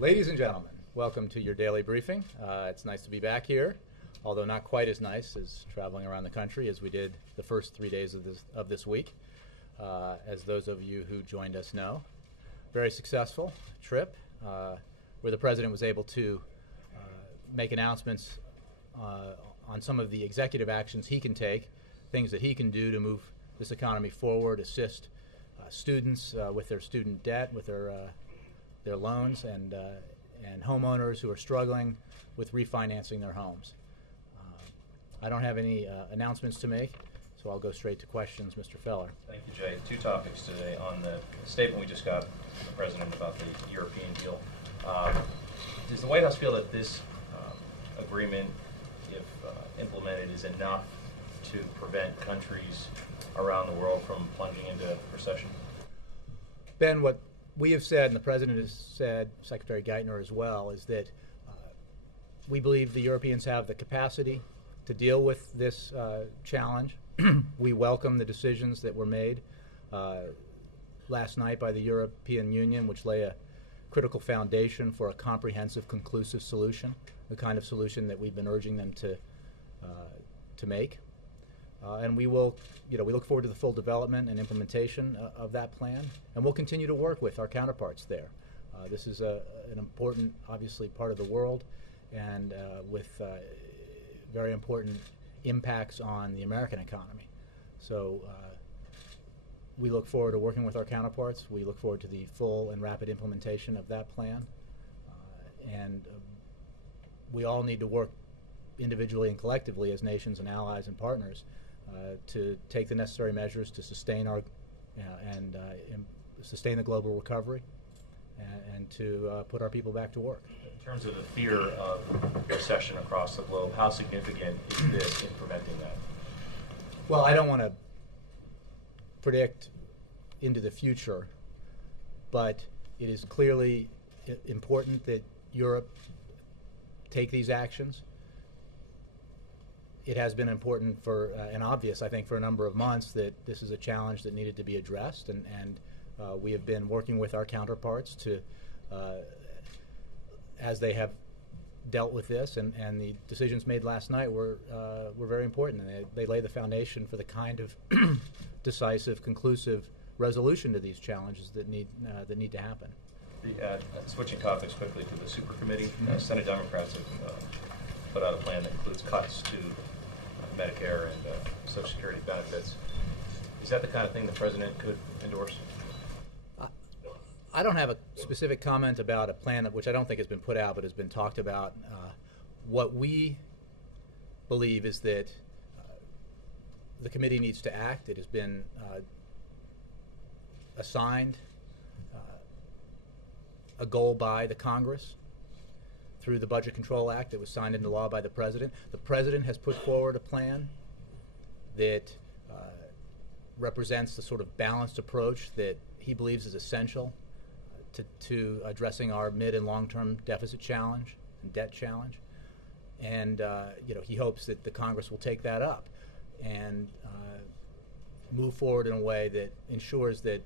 Ladies and gentlemen, welcome to your daily briefing. It's nice to be back here, although not quite as nice as traveling around the country as we did the first 3 days of this week, as those of you who joined us know. Very successful trip where the President was able to make announcements on some of the executive actions he can take, things that he can do to move this economy forward, assist students with their student debt, with their loans, and homeowners who are struggling with refinancing their homes. I don't have any announcements to make, so I'll go straight to questions. Mr. Feller. Thank you, Jay. Two topics today on the statement we just got from the President about the European deal. Does the White House feel that this agreement, if implemented, is enough to prevent countries around the world from plunging into recession? Ben, what we have said, and the President has said, Secretary Geithner as well, is that we believe the Europeans have the capacity to deal with this challenge. We welcome the decisions that were made last night by the European Union, which lay a critical foundation for a comprehensive, conclusive solution, the kind of solution that we've been urging them to make. And we will, we look forward to the full development and implementation of that plan, and we'll continue to work with our counterparts there. This is an important, obviously, part of the world, and with very important impacts on the American economy. So we look forward to working with our counterparts. We look forward to the full and rapid implementation of that plan, and we all need to work individually and collectively as nations and allies and partners to take the necessary measures to sustain our sustain the global recovery and to put our people back to work. In terms of the fear of recession across the globe, how significant is this in preventing that? Well, I don't want to predict into the future, but it is clearly important that Europe take these actions. It has been important for, and obvious, I think, for a number of months that this is a challenge that needed to be addressed, and we have been working with our counterparts to, as they have dealt with this, and the decisions made last night were very important. And they lay the foundation for the kind of decisive, conclusive resolution to these challenges that need to happen. Switching topics quickly to the Super Committee, Senate Democrats have put out a plan that includes cuts to Medicare and Social Security benefits. Is that the kind of thing the President could endorse? I don't have a specific comment about a plan which I don't think has been put out but has been talked about. What we believe is that the committee needs to act. It has been assigned a goal by the Congress through the Budget Control Act that was signed into law by the President. The President has put forward a plan that represents the sort of balanced approach that he believes is essential to addressing our mid- and long-term deficit challenge and debt challenge. And he hopes that the Congress will take that up and move forward in a way that ensures that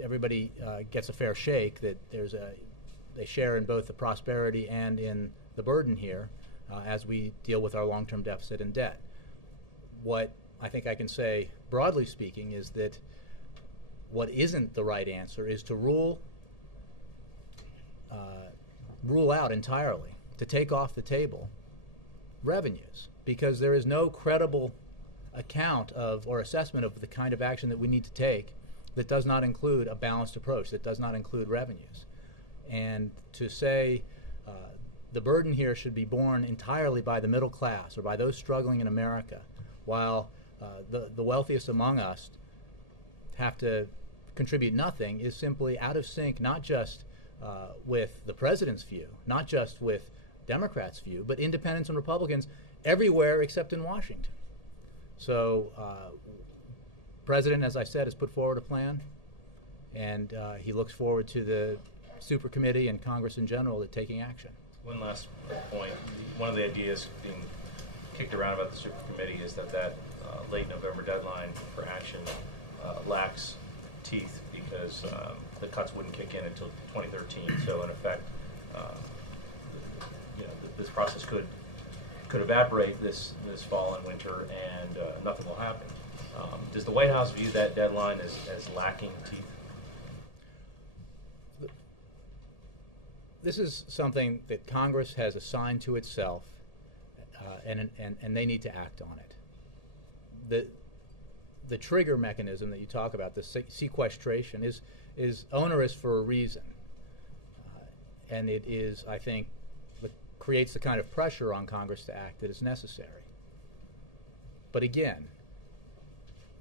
everybody gets a fair shake, that they share in both the prosperity and in the burden here as we deal with our long-term deficit and debt. What I think I can say, broadly speaking, is that what isn't the right answer is to rule out entirely, to take off the table revenues, because there is no credible account of or assessment of the kind of action that we need to take that does not include a balanced approach, that does not include revenues. And to say the burden here should be borne entirely by the middle class or by those struggling in America, while the wealthiest among us have to contribute nothing, is simply out of sync, not just with the President's view, not just with Democrats' view, but independents and Republicans everywhere except in Washington. So President, as I said, has put forward a plan, and he looks forward to the Super Committee and Congress in general to taking action. One last point. One of the ideas being kicked around about the Super Committee is that late November deadline for action lacks teeth because the cuts wouldn't kick in until 2013. So in effect, this process could evaporate this fall and winter, and nothing will happen. Does the White House view that deadline as lacking teeth? This is something that Congress has assigned to itself, and they need to act on it. The trigger mechanism that you talk about, the sequestration, is onerous for a reason, and it is, I think, creates the kind of pressure on Congress to act that is necessary. But again,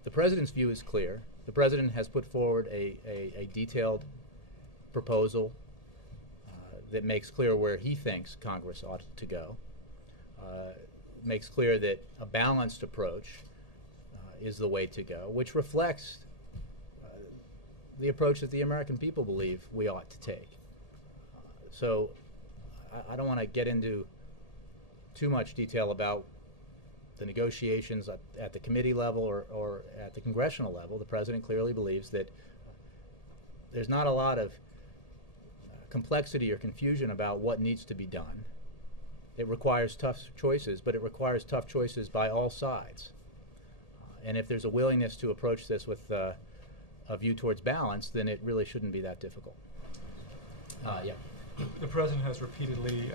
the President's view is clear. The President has put forward a detailed proposal that makes clear where he thinks Congress ought to go, makes clear that a balanced approach is the way to go, which reflects the approach that the American people believe we ought to take. So I don't want to get into too much detail about the negotiations at the committee level or at the congressional level. The President clearly believes that there's not a lot of complexity or confusion about what needs to be done. It requires tough choices, but it requires tough choices by all sides. And if there's a willingness to approach this with a view towards balance, then it really shouldn't be that difficult. Yeah. The President has repeatedly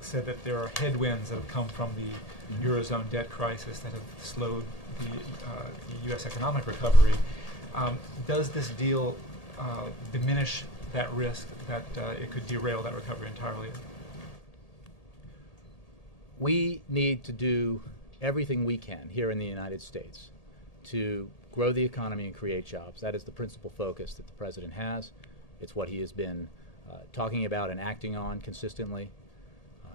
said that there are headwinds that have come from the Eurozone debt crisis that have slowed the U.S. economic recovery. Does this deal diminish that risk that it could derail that recovery entirely? We need to do everything we can here in the United States to grow the economy and create jobs. That is the principal focus that the President has. It's what he has been talking about and acting on consistently,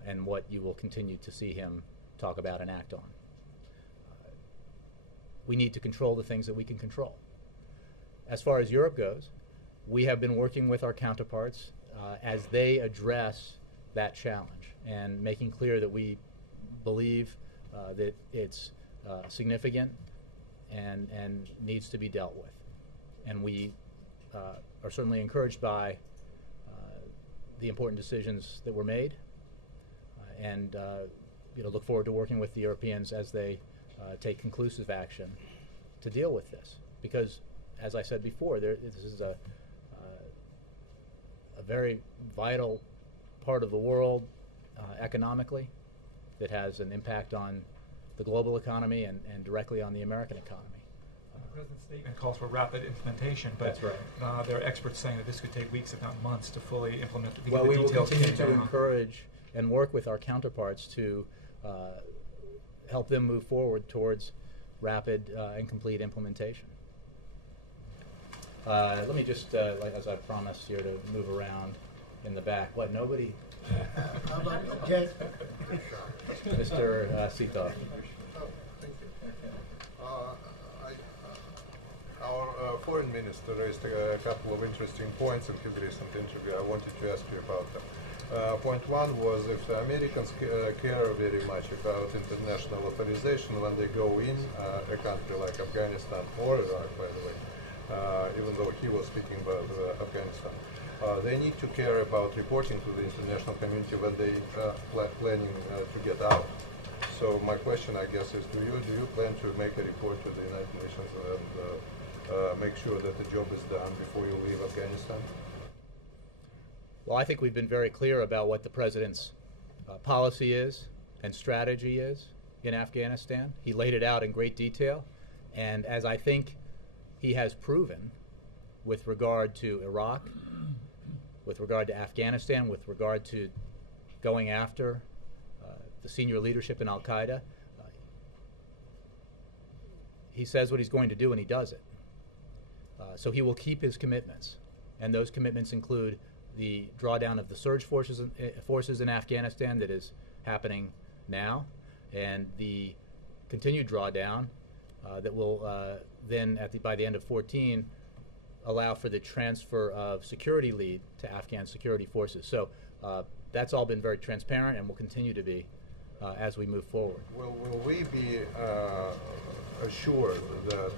and what you will continue to see him talk about and act on. We need to control the things that we can control. As far as Europe goes, we have been working with our counterparts as they address that challenge and making clear that we believe that it's significant and needs to be dealt with. And we are certainly encouraged by the important decisions that were made, and look forward to working with the Europeans as they take conclusive action to deal with this. Because, as I said before, this is a very vital part of the world economically that has an impact on the global economy and directly on the American economy. The President's statement calls for rapid implementation, but that's right. There are experts saying that this could take weeks, if not months, to fully implement. Well, we will continue to encourage and work with our counterparts to help them move forward towards rapid and complete implementation. Let me just, as I promised here, to move around in the back. What, nobody? How about Jay? Mr. Sitov. Our foreign minister raised a couple of interesting points in his recent interview. I wanted to ask you about them. Point one was if the Americans care very much about international authorization when they go in a country like Afghanistan or Iraq, by the way, even though he was speaking about Afghanistan. They need to care about reporting to the international community when they planning to get out. So my question, I guess, is do you plan to make a report to the United Nations and make sure that the job is done before you leave Afghanistan? Well, I think we've been very clear about what the President's policy is and strategy is in Afghanistan. He laid it out in great detail, and as I think he has proven with regard to Iraq, with regard to Afghanistan, with regard to going after the senior leadership in Al-Qaeda, he says what he's going to do and he does it. So he will keep his commitments, and those commitments include the drawdown of the surge forces in Afghanistan that is happening now, and the continued drawdown that will then, by the end of 2014, allow for the transfer of security lead to Afghan security forces. So that's all been very transparent and will continue to be as we move forward. Will we be assured that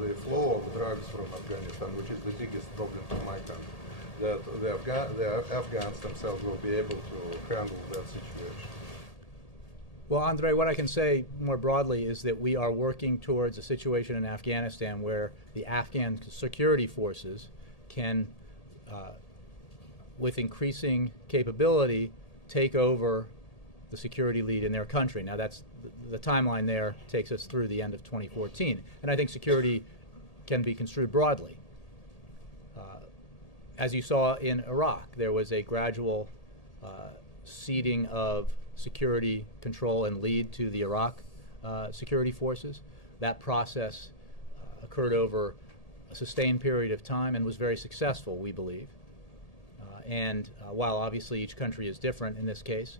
the flow of drugs from Afghanistan, which is the biggest problem for my country, that the Afghans themselves will be able to handle that situation? Well, Andrei, what I can say more broadly is that we are working towards a situation in Afghanistan where the Afghan security forces can, with increasing capability, take over the security lead in their country. Now, that's the timeline there takes us through the end of 2014, and I think security can be construed broadly. As you saw in Iraq, there was a gradual ceding of security control and lead to the Iraq security forces. That process occurred over a sustained period of time and was very successful, we believe. And while obviously each country is different in this case,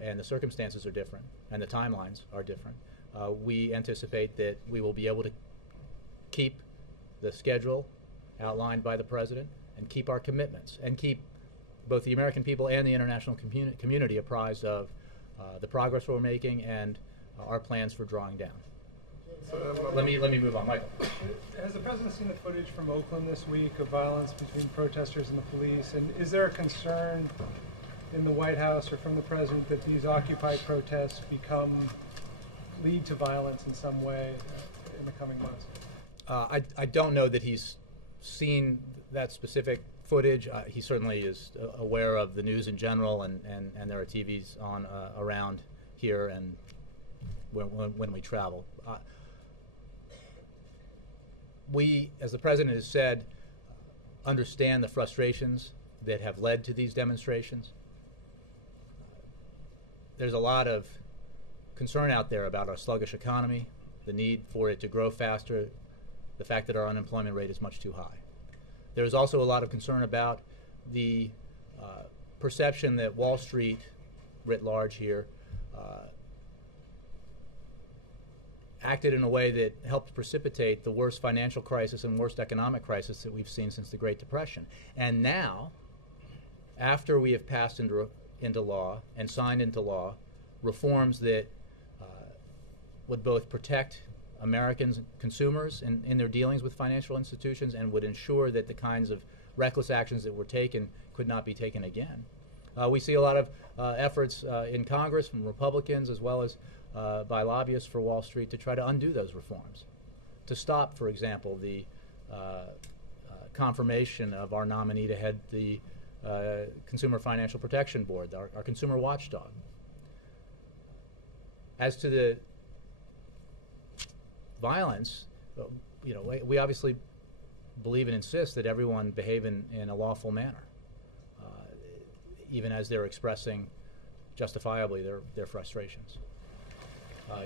and the circumstances are different, and the timelines are different, we anticipate that we will be able to keep the schedule outlined by the President and keep our commitments and keep both the American people and the international community apprised of the progress we're making and our plans for drawing down. Let me move on, Michael. Has the President seen the footage from Oakland this week of violence between protesters and the police? And is there a concern in the White House or from the President that these Occupy protests lead to violence in some way in the coming months? I don't know that he's seen that specific footage. He certainly is aware of the news in general, and there are TVs on around here and when we travel. We, as the President has said, understand the frustrations that have led to these demonstrations. There's a lot of concern out there about our sluggish economy, the need for it to grow faster, the fact that our unemployment rate is much too high. There's also a lot of concern about the perception that Wall Street, writ large here, acted in a way that helped precipitate the worst financial crisis and worst economic crisis that we've seen since the Great Depression. And now, after we have passed into law and signed into law reforms that would both protect Americans, consumers, in their dealings with financial institutions, and would ensure that the kinds of reckless actions that were taken could not be taken again. We see a lot of efforts in Congress from Republicans as well as by lobbyists for Wall Street to try to undo those reforms, to stop, for example, the confirmation of our nominee to head the Consumer Financial Protection Board, our consumer watchdog. As to the violence, we obviously believe and insist that everyone behave in a lawful manner, even as they're expressing justifiably their frustrations.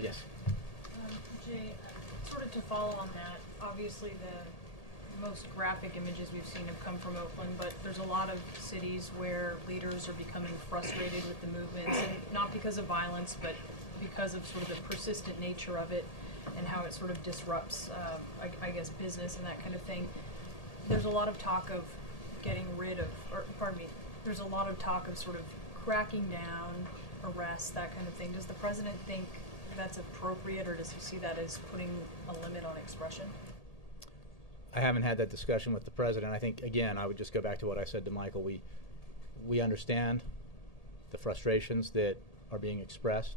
Yes. Jay, sort of to follow on that, obviously the most graphic images we've seen have come from Oakland, but there's a lot of cities where leaders are becoming frustrated with the movements, and not because of violence, but because of sort of the persistent nature of it and how it sort of disrupts, I guess, business and that kind of thing. There's a lot of talk of getting rid of, there's a lot of talk of sort of cracking down, arrests, that kind of thing. Does the President think that's appropriate, or does he see that as putting a limit on expression? I haven't had that discussion with the President. I think, again, I would just go back to what I said to Michael. We understand the frustrations that are being expressed,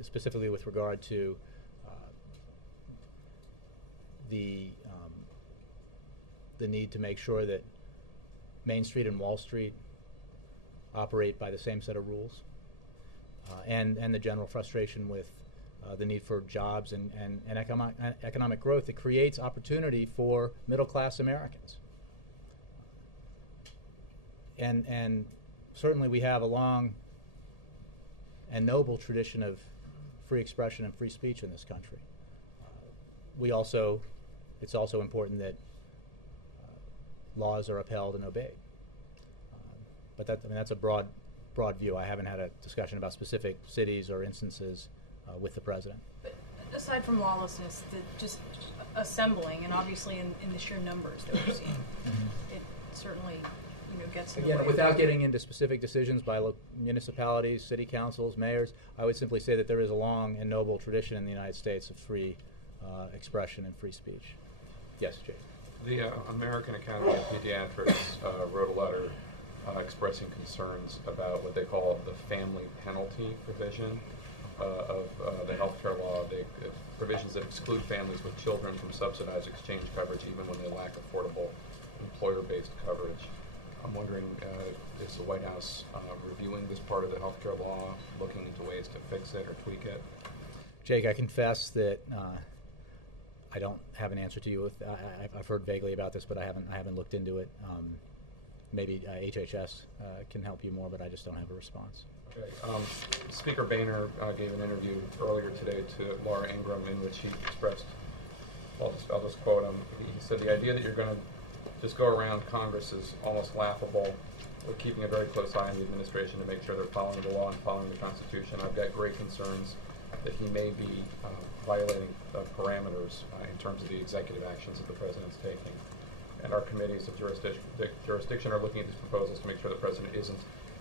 specifically with regard to the need to make sure that Main Street and Wall Street operate by the same set of rules, and the general frustration with the need for jobs and economic growth that creates opportunity for middle-class Americans. And certainly we have a long and noble tradition of free expression and free speech in this country. It's also important that laws are upheld and obeyed. But that's a broad view. I haven't had a discussion about specific cities or instances with the President. But aside from lawlessness, just assembling, and obviously in the sheer numbers that we're seeing, it certainly gets in the way. Again, without getting into specific decisions by municipalities, city councils, mayors, I would simply say that there is a long and noble tradition in the United States of free expression and free speech. Yes, Jake. The American Academy of Pediatrics wrote a letter expressing concerns about what they call the family penalty provision of the healthcare law. Provisions that exclude families with children from subsidized exchange coverage even when they lack affordable employer-based coverage. I'm wondering, is the White House reviewing this part of the healthcare law, looking into ways to fix it or tweak it? Jake, I confess that I don't have an answer to you. I've heard vaguely about this, but I haven't looked into it. Maybe HHS can help you more, but I just don't have a response. Okay. Speaker Boehner gave an interview earlier today to Laura Ingraham in which he expressed, I'll just quote him, he said, "The idea that you're going to just go around Congress is almost laughable. We're keeping a very close eye on the administration to make sure they're following the law and following the Constitution. I've got great concerns that he may be violating parameters in terms of the executive actions that the President's taking. And our committees of jurisdiction are looking at these proposals to make sure the President isn't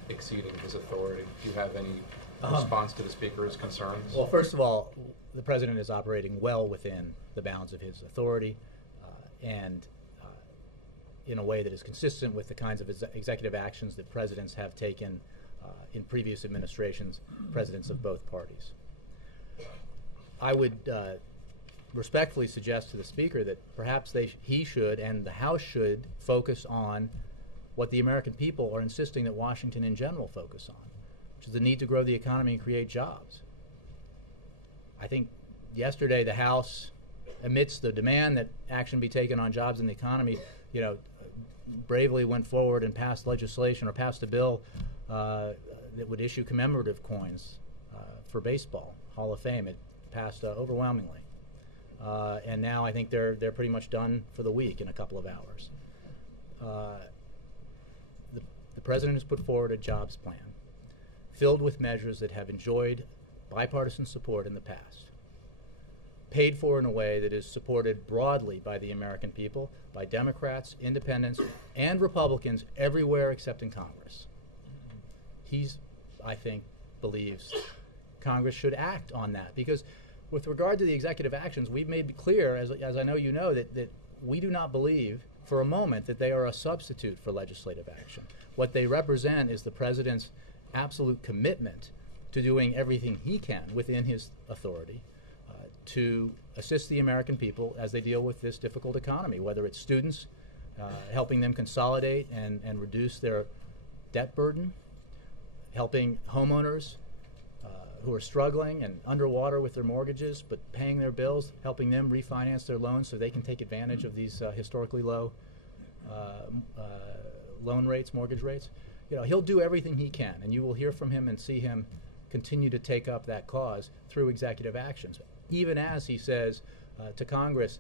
exceeding his authority." Do you have any response to the Speaker's concerns? Well, first of all, the President is operating well within the bounds of his authority and in a way that is consistent with the kinds of executive actions that presidents have taken in previous administrations, presidents of both parties. I would respectfully suggest to the Speaker that perhaps he should and the House should focus on what the American people are insisting that Washington in general focus on, which is the need to grow the economy and create jobs. I think yesterday the House, amidst the demand that action be taken on jobs and the economy, bravely went forward and passed legislation or passed a bill that would issue commemorative coins for baseball, Hall of Fame. It passed overwhelmingly. And now I think they're pretty much done for the week in a couple of hours. The President has put forward a jobs plan filled with measures that have enjoyed bipartisan support in the past, paid for in a way that is supported broadly by the American people, by Democrats, independents, and Republicans everywhere except in Congress. I think, believes Congress should act on that because with regard to the executive actions, we've made clear, as I know you know, that we do not believe for a moment that they are a substitute for legislative action. What they represent is the President's absolute commitment to doing everything he can within his authority to assist the American people as they deal with this difficult economy, whether it's students, helping them consolidate and reduce their debt burden, helping homeowners who are struggling and underwater with their mortgages but paying their bills, helping them refinance their loans so they can take advantage of these historically low loan rates, mortgage rates. He'll do everything he can, and you will hear from him and see him continue to take up that cause through executive actions, even as he says to Congress,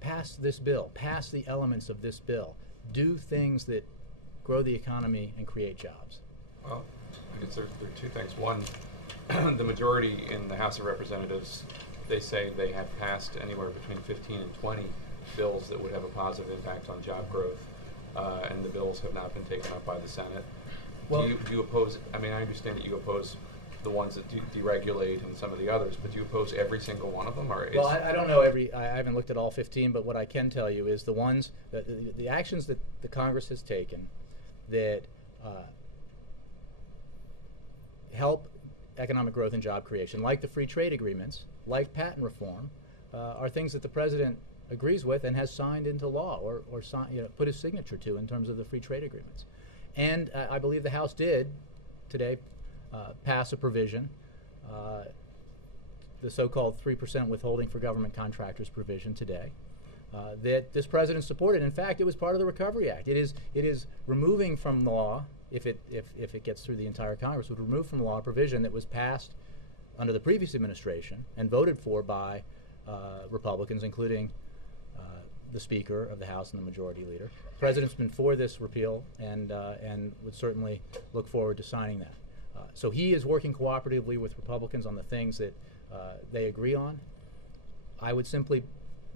pass this bill, pass the elements of this bill, do things that grow the economy and create jobs. Well, I guess there are two things. One, the majority in the House of Representatives, they say they have passed anywhere between 15 and 20 bills that would have a positive impact on job growth, and the bills have not been taken up by the Senate. Well, do you oppose, I understand that you oppose the ones that deregulate and some of the others, but do you oppose every single one of them? Or well, I don't know I haven't looked at all 15, but what I can tell you is the ones, the actions that the Congress has taken that help economic growth and job creation, like the free trade agreements, like patent reform, are things that the President agrees with and has signed into law or put his signature to in terms of the free trade agreements. And I believe the House did today pass a provision, the so-called 3% withholding for government contractors provision today, that this President supported. In fact, it was part of the Recovery Act. It is removing from law, if it gets through the entire Congress, would remove from law a provision that was passed under the previous administration and voted for by Republicans, including the Speaker of the House and the Majority Leader. The President's been for this repeal and would certainly look forward to signing that. So he is working cooperatively with Republicans on the things that they agree on. I would simply,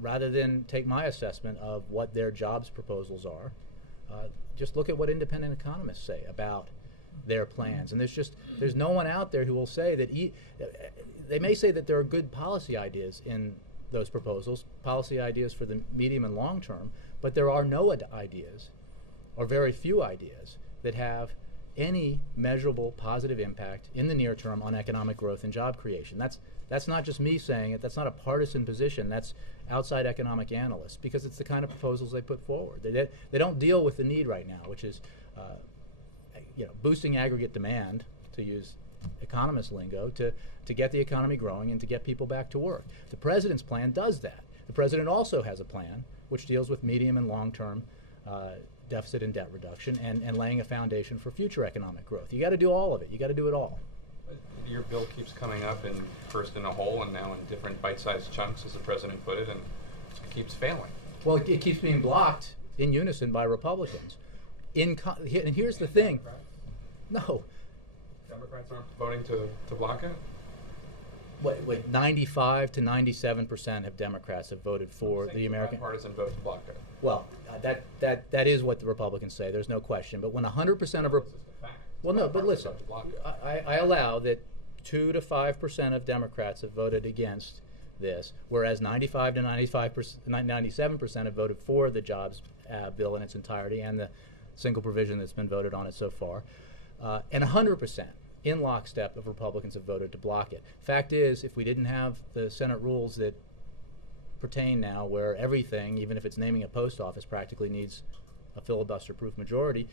rather than take my assessment of what their jobs proposals are, Just look at what independent economists say about their plans. And there's no one out there who will say that they may say that there are good policy ideas in those proposals, policy ideas for the medium and long term, but there are no ideas, or very few ideas, that have any measurable positive impact in the near term on economic growth and job creation. That's not just me saying it. That's not a partisan position. That's outside economic analysts, because it's the kind of proposals they put forward. They don't deal with the need right now, which is boosting aggregate demand, to use economist lingo, to get the economy growing and to get people back to work. The president's plan does that. The president also has a plan which deals with medium and long-term deficit and debt reduction and laying a foundation for future economic growth. You got to do all of it. You got to do it all. Your bill keeps coming up first in a whole and now in different bite-sized chunks, as the president put it, and it keeps failing. Well, it keeps being blocked in unison by Republicans. And here's the thing. Democrats? No. Democrats aren't voting to block it? Wait, 95 to 97% of Democrats have voted for the American bipartisan vote to block it. Well, that is what the Republicans say. There's no question. But when 100% of well, no, but listen, I allow that 2 to 5% of Democrats have voted against this, whereas 95 to 97% have voted for the jobs bill in its entirety and the single provision that's been voted on it so far, and 100% in lockstep of Republicans have voted to block it. Fact is, if we didn't have the Senate rules that pertain now, where everything, even if it's naming a post office, practically needs a filibuster-proof majority,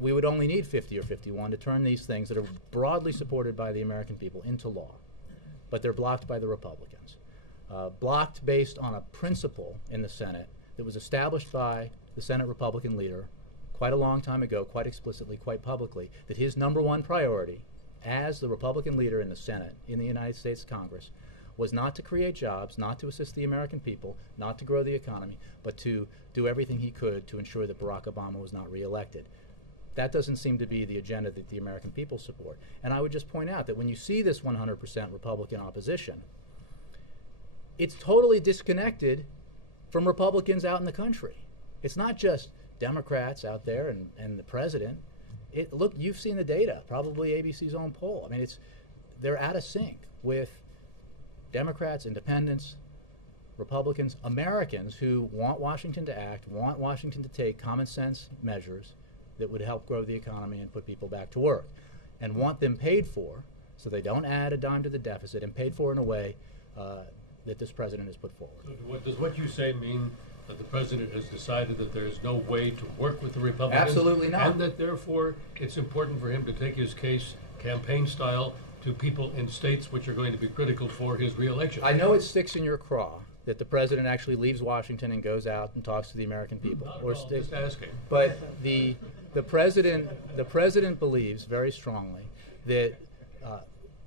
we would only need 50 or 51 to turn these things that are broadly supported by the American people into law. But they're blocked by the Republicans. Blocked based on a principle in the Senate that was established by the Senate Republican leader quite a long time ago, quite explicitly, quite publicly, that his #1 priority as the Republican leader in the Senate, in the United States Congress, was not to create jobs, not to assist the American people, not to grow the economy, but to do everything he could to ensure that Barack Obama was not reelected. That doesn't seem to be the agenda that the American people support. And I would just point out that when you see this 100% Republican opposition, it's totally disconnected from Republicans out in the country. It's not just Democrats out there and the president. Look, you've seen the data, probably ABC's own poll. I mean, they're out of sync with Democrats, independents, Republicans, Americans who want Washington to act, want Washington to take common sense measures that would help grow the economy and put people back to work, and want them paid for so they don't add a dime to the deficit, and paid for in a way that this president has put forward. So does what you say mean that the president has decided that there is no way to work with the Republicans? Absolutely not. And that therefore it's important for him to take his case campaign style to people in states which are going to be critical for his reelection? I know it sticks in your craw that the president actually leaves Washington and goes out and talks to the American people. Not at all, just asking. But the president believes very strongly that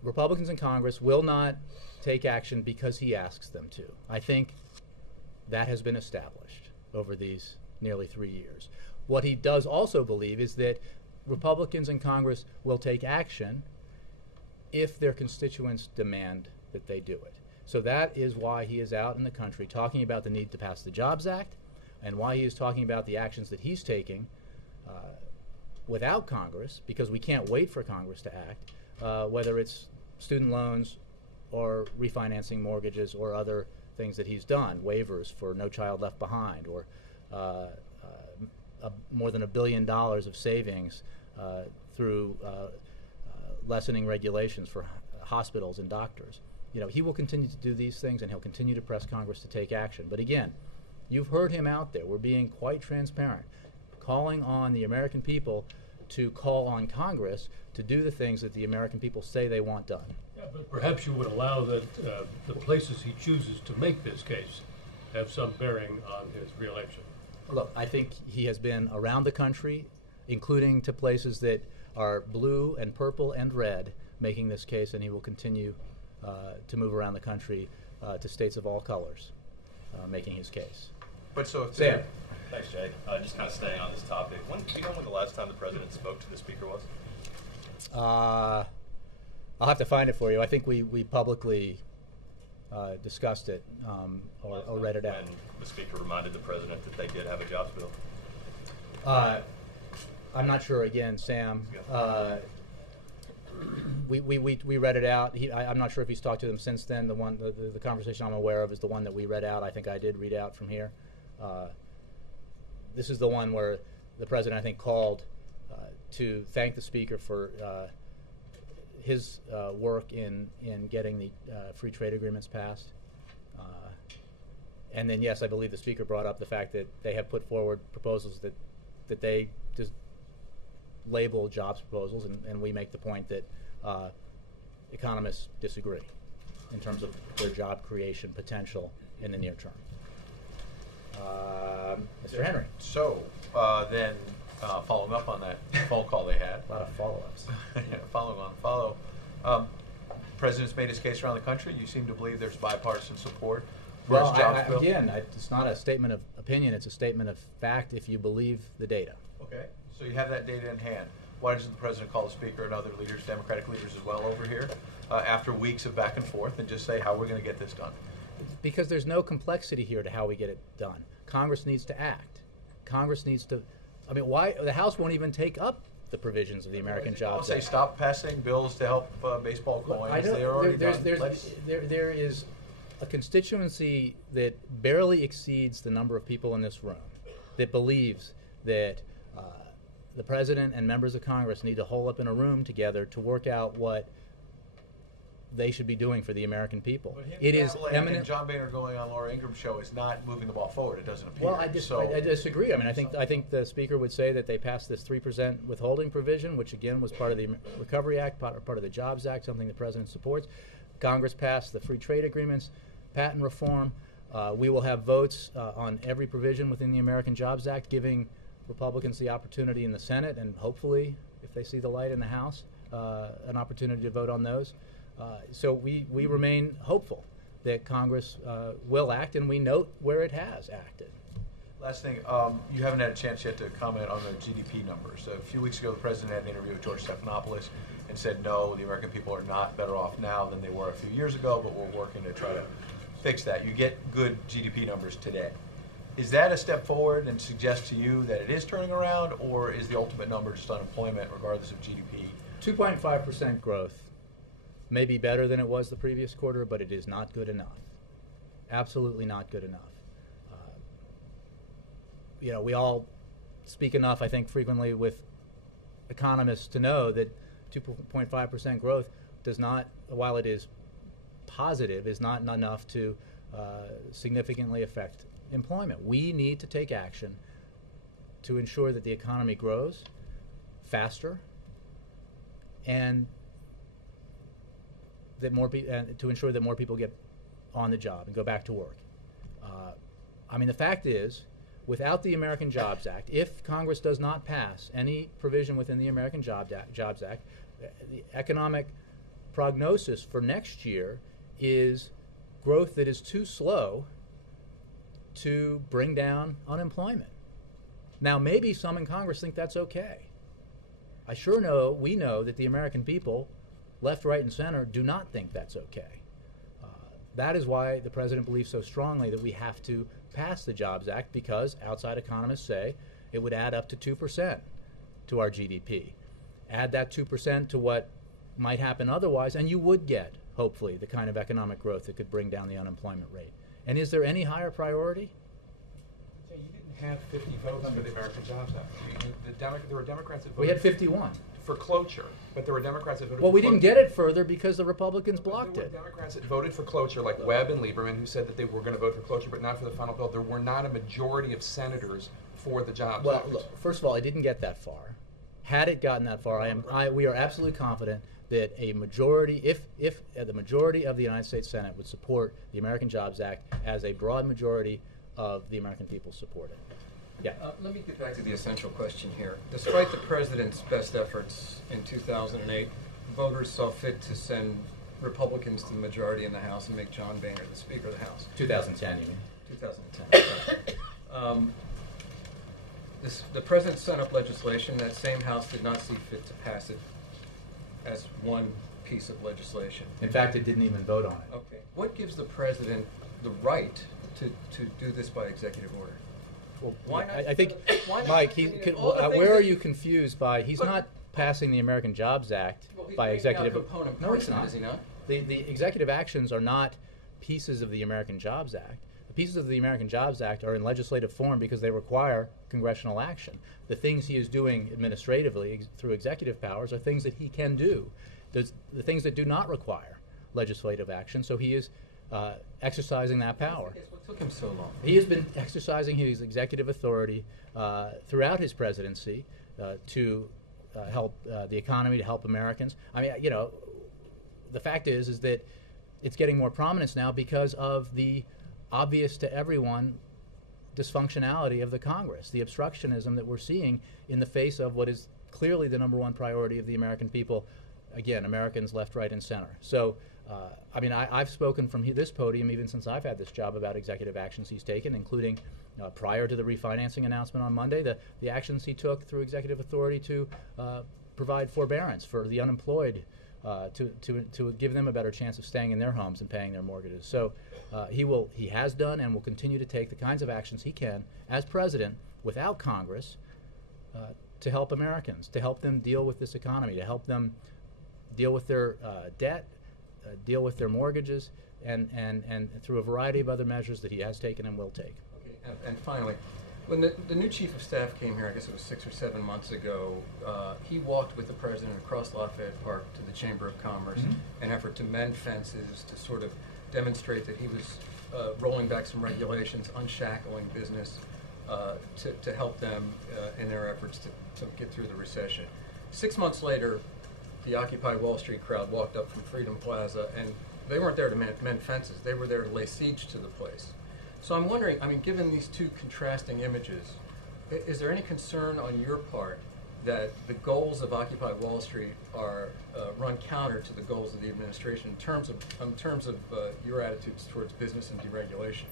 Republicans in Congress will not take action because he asks them to. I think that has been established over these nearly 3 years. What he does also believe is that Republicans in Congress will take action if their constituents demand that they do it. So that is why he is out in the country talking about the need to pass the Jobs Act, and why he is talking about the actions that he's taking without Congress, because we can't wait for Congress to act, whether it's student loans or refinancing mortgages or other things that he's done, waivers for No Child Left Behind, or more than $1 billion of savings through lessening regulations for hospitals and doctors. You know, he will continue to do these things, and he'll continue to press Congress to take action. But again, you've heard him out there. We're being quite transparent, calling on the American people to call on Congress to do the things that the American people say they want done. Yeah, but perhaps you would allow that the places he chooses to make this case have some bearing on his reelection. Look, I think he has been around the country, including to places that are blue and purple and red, making this case, and he will continue to move around the country to states of all colors, making his case. But so Sam. Thanks, Jay. Just kind of staying on this topic. Do you know when the last time the president spoke to the speaker was? I'll have to find it for you. I think we publicly discussed it or read it out. And the speaker reminded the president that they did have a jobs bill. I'm not sure. Again, Sam. We read it out. I'm not sure if he's talked to them since then. The conversation I'm aware of is the one that we read out. I think I did read out from here. This is the one where the president, I think, called to thank the speaker for his work in getting the free trade agreements passed. And then, yes, I believe the speaker brought up the fact that they have put forward proposals that they just label jobs proposals, and we make the point that economists disagree in terms of their job creation potential in the near term. Mr. Henry. So then, following up on that phone call they had. A lot of follow-ups. Yeah, follow. President's made his case around the country. You seem to believe there's bipartisan support for his jobs bill. Again, it's not a statement of opinion. It's a statement of fact if you believe the data. Okay, so you have that data in hand. Why doesn't the president call the speaker and other leaders, Democratic leaders as well, over here after weeks of back and forth and just say how we're going to get this done? Because there's no complexity here to how we get it done. Congress needs to act. Congress needs to. I mean, why the House won't even take up the provisions of the American Jobs Act? Say stop passing bills to help baseball coins. They're already done. There is a constituency that barely exceeds the number of people in this room that believes that the president and members of Congress need to hole up in a room together to work out what they should be doing for the American people. It is eminent. And John Boehner going on Laura Ingram's show is not moving the ball forward. It doesn't appear. Well, I disagree. I mean, I think the speaker would say that they passed this 3% withholding provision, which again was part of the Recovery Act, part of the Jobs Act, something the president supports. Congress passed the free trade agreements, patent reform. We will have votes on every provision within the American Jobs Act, giving Republicans the opportunity in the Senate, and hopefully, if they see the light in the House, an opportunity to vote on those. So we remain hopeful that Congress will act, and we note where it has acted. Last thing, you haven't had a chance yet to comment on the GDP numbers. A few weeks ago, the president had an interview with George Stephanopoulos and said, no, the American people are not better off now than they were a few years ago, but we're working to try to fix that. You get good GDP numbers today. Is that a step forward and suggest to you that it is turning around, or is the ultimate number just unemployment regardless of GDP? 2.5% growth may be better than it was the previous quarter, but it is not good enough. Absolutely not good enough. We all speak enough, I think, frequently with economists to know that 2.5% growth does not, while it is positive, is not enough to significantly affect employment. We need to take action to ensure that the economy grows faster and that to ensure that more people get on the job and go back to work. I mean, the fact is, without the American Jobs Act, if Congress does not pass any provision within the American Jobs Act, the economic prognosis for next year is growth that is too slow to bring down unemployment. Now, maybe some in Congress think that's okay. We know that the American people, left, right, and center, do not think that's okay. That is why the president believes so strongly that we have to pass the Jobs Act, because outside economists say it would add up to 2% to our GDP. Add that 2% to what might happen otherwise, and you would get, hopefully, the kind of economic growth that could bring down the unemployment rate. And is there any higher priority? You didn't have 50 votes for the American Jobs Act. There were Democrats that voted. We had 51. For cloture, but there were Democrats that voted Well, for we didn't get it further because the Republicans blocked there it. were Democrats that voted for cloture, like Webb and Lieberman, who said that they were going to vote for cloture, but not for the final bill. There were not a majority of senators for the Jobs Act. Well, look, first of all, it didn't get that far. Had it gotten that far, we are absolutely confident that a majority, if the majority of the United States Senate would support the American Jobs Act, as a broad majority of the American people support it. Yeah. Let me get back to the essential question here. Despite the president's best efforts in 2008, voters saw fit to send Republicans to the majority in the House and make John Boehner the Speaker of the House. 2010, you mean? 2010. The president sent up legislation. That same House did not see fit to pass it as one piece of legislation. In fact, it didn't even vote on it. Okay. What gives the president the right to do this by executive order? Well, Why not? I think, Why not? Mike, All the things where are that- you confused by? He's But- not passing the American Jobs Act Well, he's by bringing out executive. component No, he's parts of it, not. is he not? The executive actions are not pieces of the American Jobs Act. The pieces of the American Jobs Act are in legislative form because they require congressional action. The things he is doing administratively through executive powers are things that he can do. There's the things that do not require legislative action, so he is exercising that power. What took him so long? He has been exercising his executive authority throughout his presidency to help the economy, to help Americans. I mean, you know, the fact is that it's getting more prominence now because of the obvious to everyone dysfunctionality of the Congress, the obstructionism that we're seeing in the face of what is clearly the number one priority of the American people. Again, Americans left, right, and center. So, I mean, I've spoken from this podium even since I've had this job about executive actions he's taken, including prior to the refinancing announcement on Monday, the actions he took through executive authority to provide forbearance for the unemployed, to give them a better chance of staying in their homes and paying their mortgages. So he has done and will continue to take the kinds of actions he can as president without Congress to help Americans, to help them deal with this economy, to help them deal with their debt, deal with their mortgages, and through a variety of other measures that he has taken and will take. Okay, and finally, when the new chief of staff came here, I guess it was 6 or 7 months ago, he walked with the president across Lafayette Park to the Chamber of Commerce in an effort to mend fences, to sort of demonstrate that he was rolling back some regulations, unshackling business, to help them in their efforts to get through the recession. 6 months later, the Occupy Wall Street crowd walked up from Freedom Plaza, and they weren't there to mend fences. They were there to lay siege to the place. So I'm wondering, I mean, given these two contrasting images, is there any concern on your part that the goals of Occupy Wall Street are run counter to the goals of the administration in terms of your attitudes towards business and deregulation?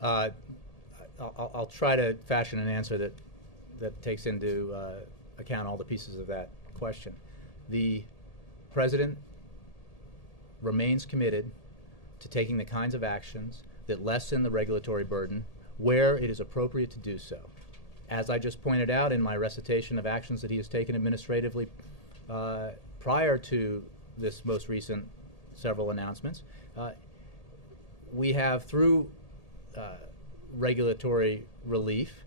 I'll try to fashion an answer that takes into account all the pieces of that question. The president remains committed to taking the kinds of actions that lessen the regulatory burden where it is appropriate to do so. As I just pointed out in my recitation of actions that he has taken administratively prior to this most recent several announcements, we have, through regulatory relief,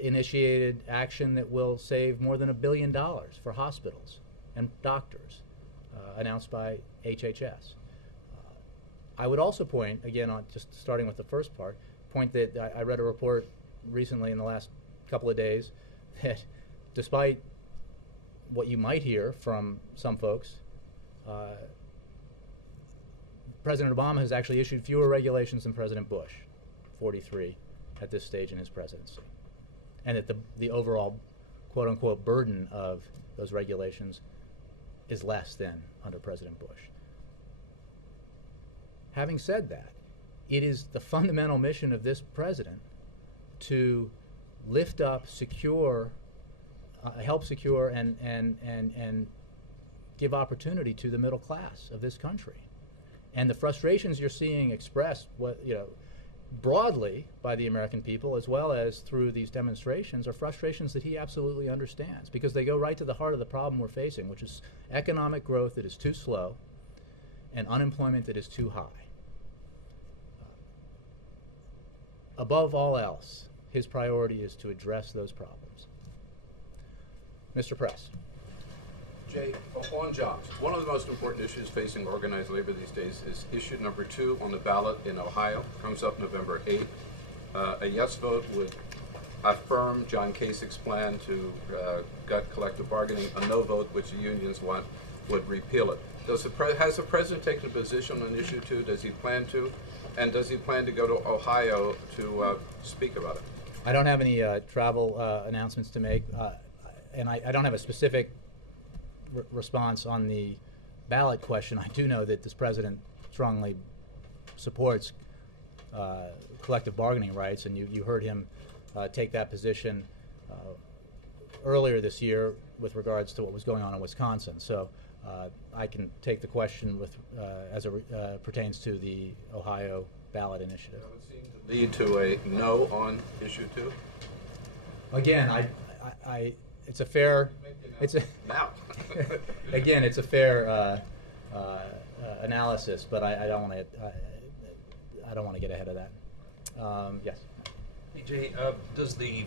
initiated action that will save more than $1 billion for hospitals and doctors, announced by HHS. I would also point, again, on just starting with the first part, point that I read a report recently in the last couple of days that despite what you might hear from some folks, President Obama has actually issued fewer regulations than President Bush, 43 at this stage in his presidency, and that the overall quote-unquote burden of those regulations is less than under President Bush. Having said that, it is the fundamental mission of this president to lift up, secure, help secure, and give opportunity to the middle class of this country. And the frustrations you're seeing expressed, broadly by the American people, as well as through these demonstrations, are frustrations that he absolutely understands, because they go right to the heart of the problem we're facing, which is economic growth that is too slow and unemployment that is too high. Above all else, his priority is to address those problems. Mr. Press. Jay, on jobs, one of the most important issues facing organized labor these days is issue number 2 on the ballot in Ohio. Comes up November 8th. A yes vote would affirm John Kasich's plan to gut collective bargaining. A no vote, which the unions want, would repeal it. Has the president taken a position on issue 2? Does he plan to? And does he plan to go to Ohio to speak about it? I don't have any travel announcements to make, and I don't have a specific response on the ballot question. I do know that this president strongly supports collective bargaining rights, and you heard him take that position earlier this year with regards to what was going on in Wisconsin. So I can take the question with as it pertains to the Ohio ballot initiative. That would seem to lead to a no on issue 2. Again, it's a fair, it's a Now. again, it's a fair analysis, but I don't want to. I don't want to get ahead of that. Yes. Hey Jay, does the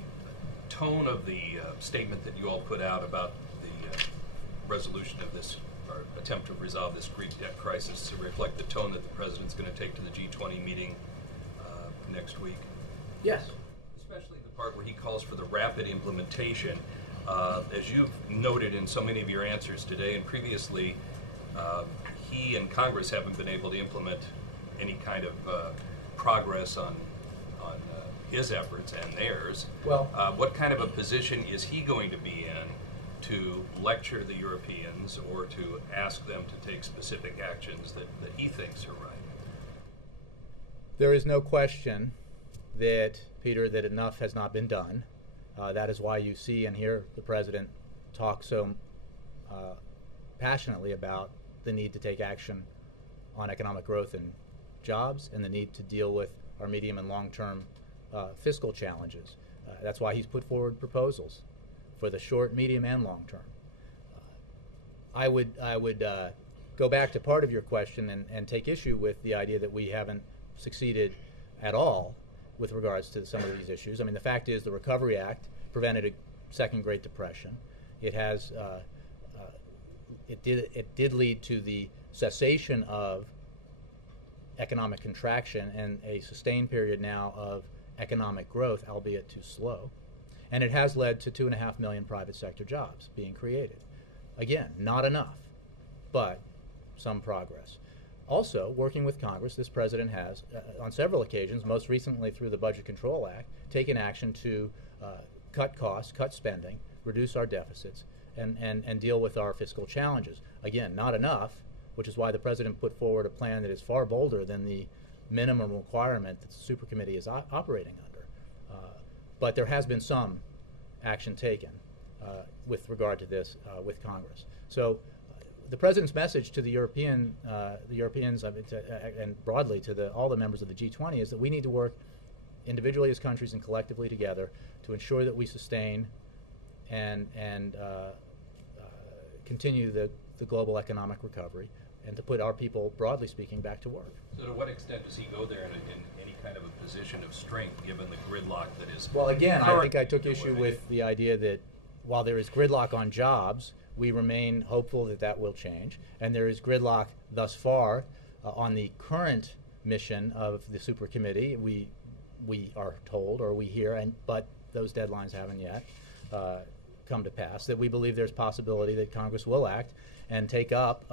tone of the statement that you all put out about the resolution of this, or attempt to resolve this Greek debt crisis, to reflect the tone that the president's going to take to the G20 meeting next week? Yes. Especially the part where he calls for the rapid implementation. As you've noted in so many of your answers today and previously, he and Congress haven't been able to implement any kind of progress on his efforts and theirs. Well, what kind of a position is he going to be in to lecture the Europeans or to ask them to take specific actions that he thinks are right? There is no question that, Peter, that enough has not been done. That is why you see and hear the president talk so passionately about the need to take action on economic growth and jobs and the need to deal with our medium and long-term fiscal challenges. That's why he's put forward proposals for the short, medium, and long term. I would go back to part of your question and take issue with the idea that we haven't succeeded at all with regards to some of these issues. I mean, the fact is the Recovery Act prevented a second Great Depression. It has it did lead to the cessation of economic contraction and a sustained period now of economic growth, albeit too slow. And it has led to 2.5 million private sector jobs being created. Again, not enough, but some progress. Also, working with Congress, this president has, on several occasions, most recently through the Budget Control Act, taken action to cut costs, cut spending, reduce our deficits, and deal with our fiscal challenges. Again, not enough, which is why the president put forward a plan that is far bolder than the minimum requirement that the supercommittee is operating under. But there has been some action taken with regard to this with Congress. So the president's message to the Europeans and broadly to all the members of the G20 is that we need to work individually as countries and collectively together to ensure that we sustain and continue the global economic recovery and to put our people, broadly speaking, back to work. So to what extent does he go there in any kind of a position of strength given the gridlock that is? Well, again, I think I took issue with the idea that while there is gridlock on jobs, we remain hopeful that that will change. And there is gridlock thus far on the current mission of the supercommittee. We are told, or we hear, but those deadlines haven't yet come to pass, that we believe there's possibility that Congress will act and take up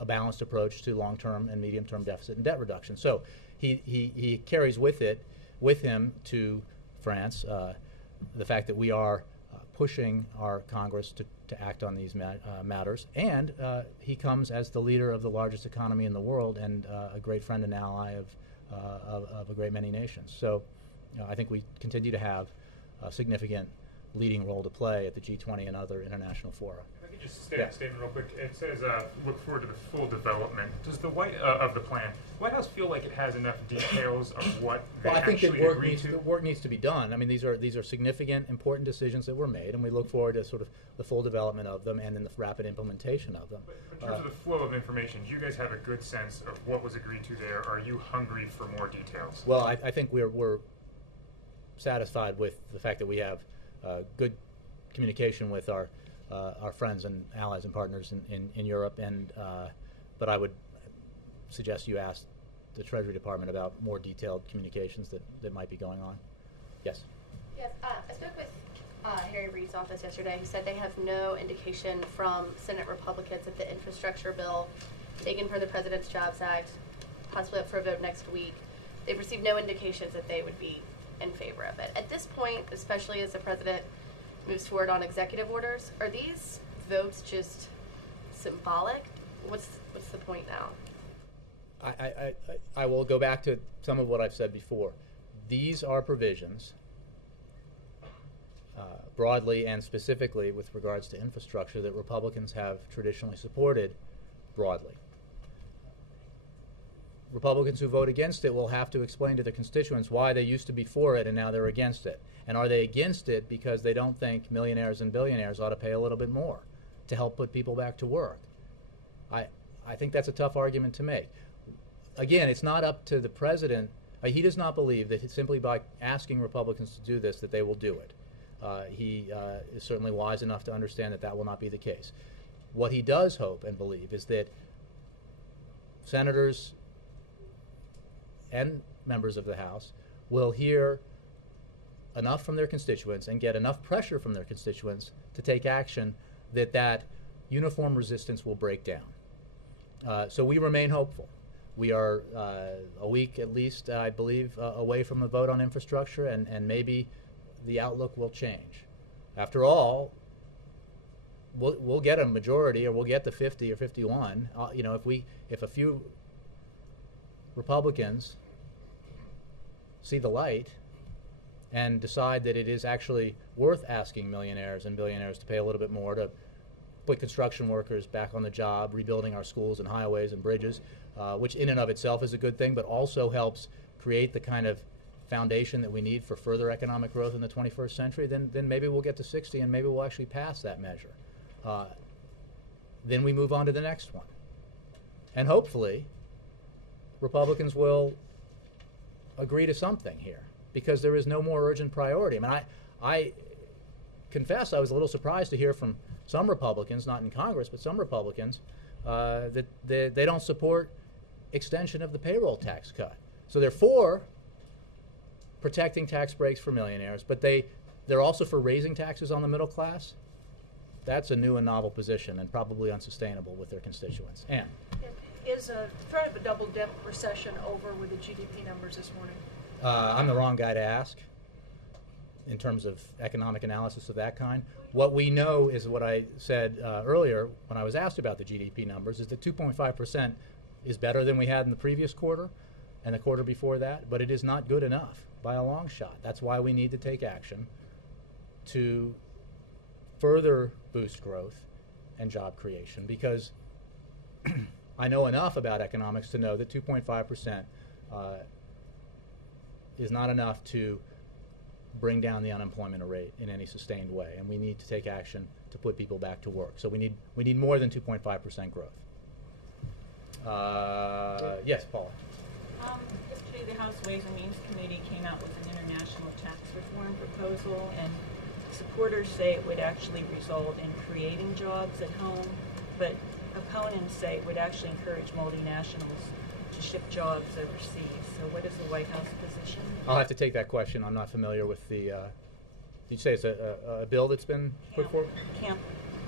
a balanced approach to long-term and medium-term deficit and debt reduction. So he carries with him to France the fact that we are pushing our Congress to act on these matters, and he comes as the leader of the largest economy in the world and a great friend and ally of a great many nations. So I think we continue to have a significant leading role to play at the G20 and other international fora. If I could just state a statement real quick. It says, look forward to the full development. Does the of the plan, White House feel like it has enough details of what they actually agreed to? The work needs to be done. I mean, these are significant, important decisions that were made, and we look forward to sort of the full development of them and then the rapid implementation of them. But in terms of the flow of information, do you guys have a good sense of what was agreed to there? Are you hungry for more details? Well, I think we're satisfied with the fact that we have good communication with our friends and allies and partners in Europe, and but I would suggest you ask the Treasury Department about more detailed communications that might be going on. Yes? Yes, I spoke with Harry Reid's office yesterday. He said they have no indication from Senate Republicans that the infrastructure bill taken from the President's Jobs Act, possibly up for a vote next week, they've received no indications that they would be in favor of it. At this point, especially as the President moves forward on executive orders, are these votes just symbolic? What's the point now? I will go back to some of what I've said before. These are provisions, broadly and specifically with regards to infrastructure, that Republicans have traditionally supported broadly. Republicans who vote against it will have to explain to their constituents why they used to be for it and now they're against it. And are they against it because they don't think millionaires and billionaires ought to pay a little bit more to help put people back to work? I think that's a tough argument to make. Again, it's not up to the president. He does not believe that simply by asking Republicans to do this that they will do it. He is certainly wise enough to understand that that will not be the case. What he does hope and believe is that senators and members of the House will hear enough from their constituents and get enough pressure from their constituents to take action that uniform resistance will break down. So we remain hopeful. We are a week at least, I believe, away from the vote on infrastructure, and maybe the outlook will change. After all, we'll get a majority, or we'll get the 50 or 51. If a few Republicans see the light and decide that it is actually worth asking millionaires and billionaires to pay a little bit more to put construction workers back on the job, rebuilding our schools and highways and bridges, which in and of itself is a good thing, but also helps create the kind of foundation that we need for further economic growth in the 21st century, then maybe we'll get to 60 and maybe we'll actually pass that measure. Then we move on to the next one. And hopefully, Republicans will agree to something here, because there is no more urgent priority. I mean, I confess I was a little surprised to hear from some Republicans, not in Congress, but some Republicans, that they don't support extension of the payroll tax cut. So they're for protecting tax breaks for millionaires, but they're also for raising taxes on the middle class. That's a new and novel position and probably unsustainable with their constituents. Ann? Is a threat of a double-dip recession over with the GDP numbers this morning? I'm the wrong guy to ask in terms of economic analysis of that kind. What we know is what I said earlier when I was asked about the GDP numbers, is that 2.5% is better than we had in the previous quarter and the quarter before that, but it is not good enough by a long shot. That's why we need to take action to further boost growth and job creation, because I know enough about economics to know that 2.5% is not enough to bring down the unemployment rate in any sustained way, and we need to take action to put people back to work. So we need more than 2.5% growth. Yes, Paula. Yesterday, the House Ways and Means Committee came out with an international tax reform proposal, and supporters say it would actually result in creating jobs at home, but opponents say it would actually encourage multinationals to ship jobs overseas. So what is the White House position? I'll have to take that question. I'm not familiar with the, did you say it's a bill that's been put forward? Can't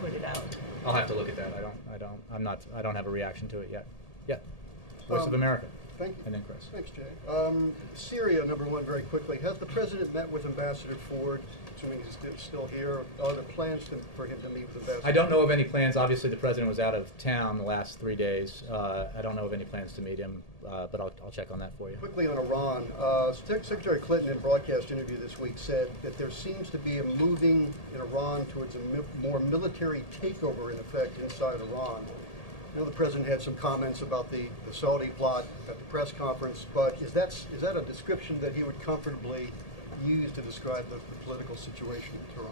put it out. I'll have to look at that. I don't have a reaction to it yet. Yeah. Voice of America. Thank you. And then Chris. Thanks, Jay. Syria, number one, very quickly. Has the president met with Ambassador Ford, assuming he's still here? Are there plans for him to meet with Ambassador? I don't know of any plans. Obviously, the president was out of town the last 3 days. I don't know of any plans to meet him, but I'll check on that for you. Quickly on Iran, Secretary Clinton in a broadcast interview this week said that there seems to be a moving in Iran towards a more military takeover, in effect, inside Iran. I know the president had some comments about the Saudi plot at the press conference, but is that a description that he would comfortably use to describe the political situation in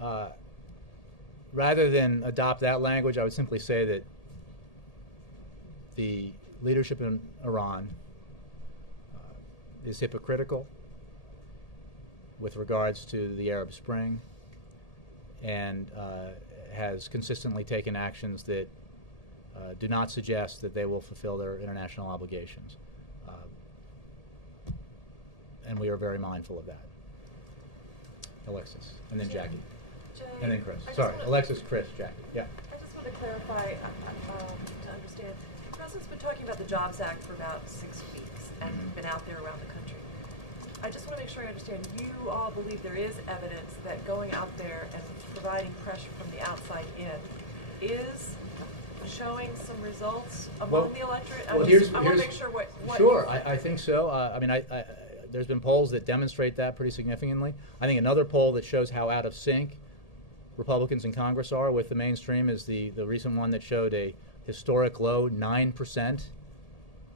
Tehran? Rather than adopt that language, I would simply say that the leadership in Iran is hypocritical with regards to the Arab Spring, and has consistently taken actions that do not suggest that they will fulfill their international obligations. And we are very mindful of that. Alexis, and then Jackie, and then Chris. Sorry, Alexis, Chris, Jackie. Yeah. I just want to clarify to understand. The president's been talking about the Jobs Act for about 6 weeks and been out there around the country. I just want to make sure I understand. You all believe there is evidence that going out there and providing pressure from the outside in is showing some results among the electorate? I want to make sure what Sure, I think so. I mean, there's been polls that demonstrate that pretty significantly. I think another poll that shows how out of sync Republicans in Congress are with the mainstream is the recent one that showed a historic low 9%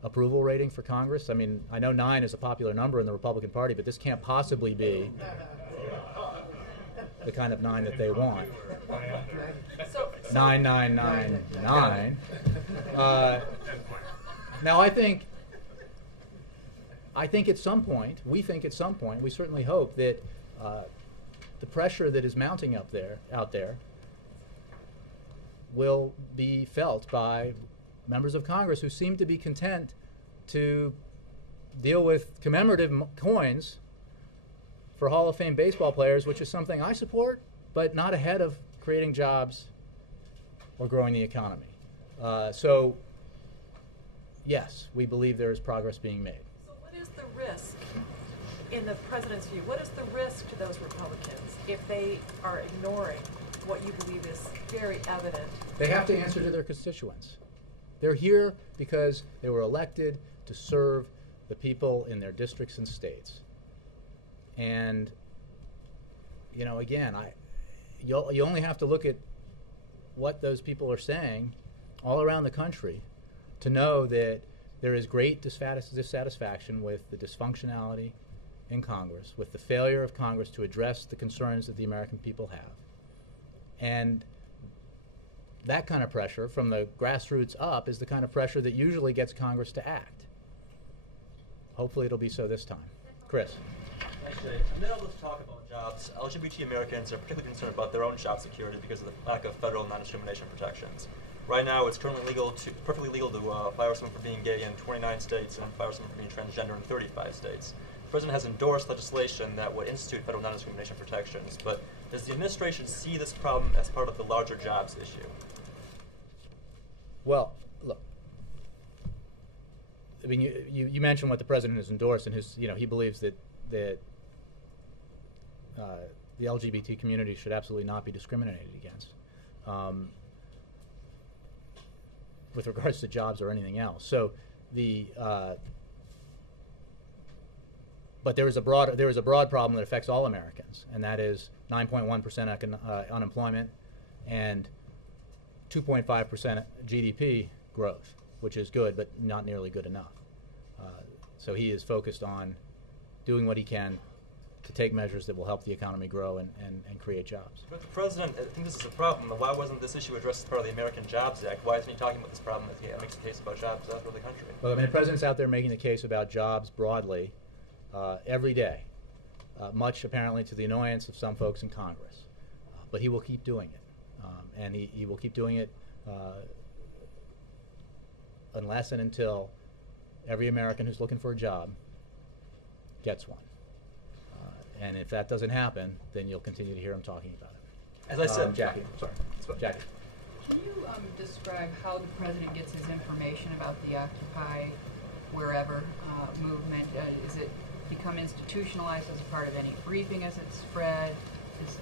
approval rating for Congress. I mean, I know 9 is a popular number in the Republican Party, but this can't possibly be the kind of 9 that they want. 9999. Now, I think at some point, we certainly hope that the pressure that is mounting out there will be felt by members of Congress who seem to be content to deal with commemorative coins for Hall of Fame baseball players, which is something I support, but not ahead of creating jobs or growing the economy. So, yes, we believe there is progress being made. So what is the risk, in the president's view, what is the risk to those Republicans if they are ignoring what you believe is very evident? They have to answer to their constituents. They're here because they were elected to serve the people in their districts and states. And, you know, again, you only have to look at what those people are saying all around the country to know that there is great dissatisfaction with the dysfunctionality in Congress, with the failure of Congress to address the concerns that the American people have. And that kind of pressure from the grassroots up is the kind of pressure that usually gets Congress to act. Hopefully it'll be so this time. Chris. Actually, amid all this talk about jobs, LGBT Americans are particularly concerned about their own job security because of the lack of federal non-discrimination protections. Right now, it's currently perfectly legal to fire someone for being gay in 29 states and fire someone for being transgender in 35 states. The President has endorsed legislation that would institute federal non-discrimination protections, but does the administration see this problem as part of the larger jobs issue? Well, look, I mean, you mentioned what the President has endorsed, and he believes that the LGBT community should absolutely not be discriminated against with regards to jobs or anything else. So but there is a broad problem that affects all Americans, and that is 9.1% unemployment and 2.5% GDP growth, which is good, but not nearly good enough. So he is focused on doing what he can to take measures that will help the economy grow and create jobs. But the President, I think this is a problem. Why wasn't this issue addressed as part of the American Jobs Act? Why isn't he talking about this problem as he makes a case about jobs all over the country? Well, I mean, the President's out there making the case about jobs broadly every day, much apparently to the annoyance of some folks in Congress. But he will keep doing it. And he will keep doing it unless and until every American who's looking for a job gets one. And if that doesn't happen, then you'll continue to hear him talking about it. As I said, Jackie, sorry. Jackie. Can you describe how the President gets his information about the Occupy Wherever movement? Is it become institutionalized as a part of any briefing as it's spread?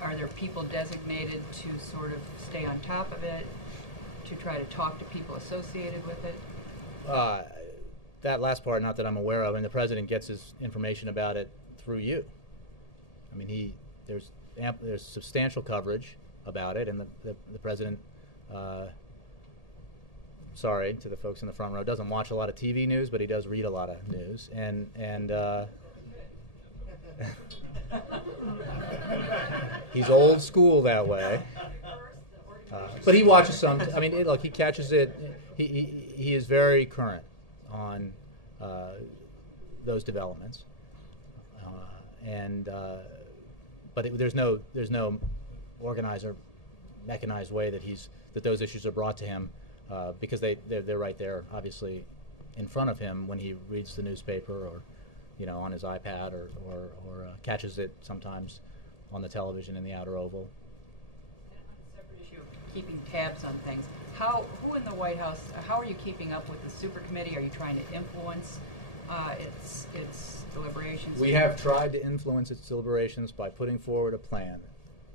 Are there people designated to sort of stay on top of it, to try to talk to people associated with it? That last part, not that I'm aware of, and the President gets his information about it through you. I mean, there's substantial coverage about it, and the President, sorry to the folks in the front row, doesn't watch a lot of TV news, but he does read a lot of news, and he's old school that way. But he watches some. I mean, look, he catches it. He is very current on those developments, but there's no organized or mechanized way that those issues are brought to him because they're right there, obviously, in front of him when he reads the newspaper or on his iPad or catches it sometimes on the television in the Outer Oval. Keeping tabs on things. Who in the White House, how are you keeping up with the super committee? Are you trying to influence its deliberations? We have tried to influence its deliberations by putting forward a plan,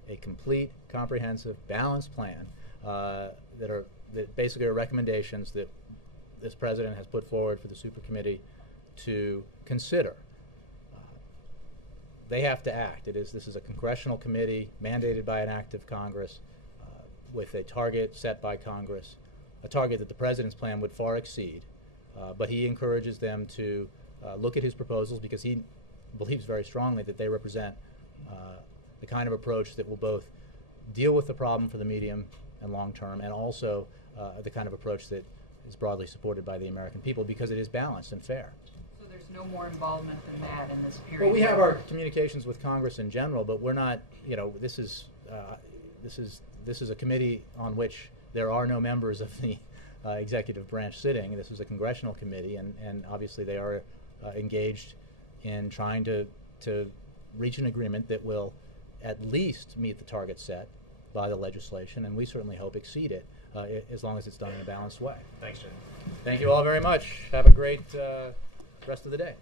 a complete, comprehensive, balanced plan that basically are recommendations that this President has put forward for the super committee to consider. They have to act. This is a congressional committee mandated by an act of Congress with a target set by Congress, a target that the President's plan would far exceed. But he encourages them to look at his proposals because he believes very strongly that they represent the kind of approach that will both deal with the problem for the medium and long term, and also the kind of approach that is broadly supported by the American people because it is balanced and fair. So there's no more involvement than that in this period? Well, we have our communications with Congress in general, but we're not, you know, this is a committee on which there are no members of the executive branch sitting. This is a congressional committee, and obviously they are engaged in trying to reach an agreement that will at least meet the target set by the legislation, and we certainly hope exceed it as long as it's done in a balanced way. Thanks, Jim. Thank you all very much. Have a great rest of the day.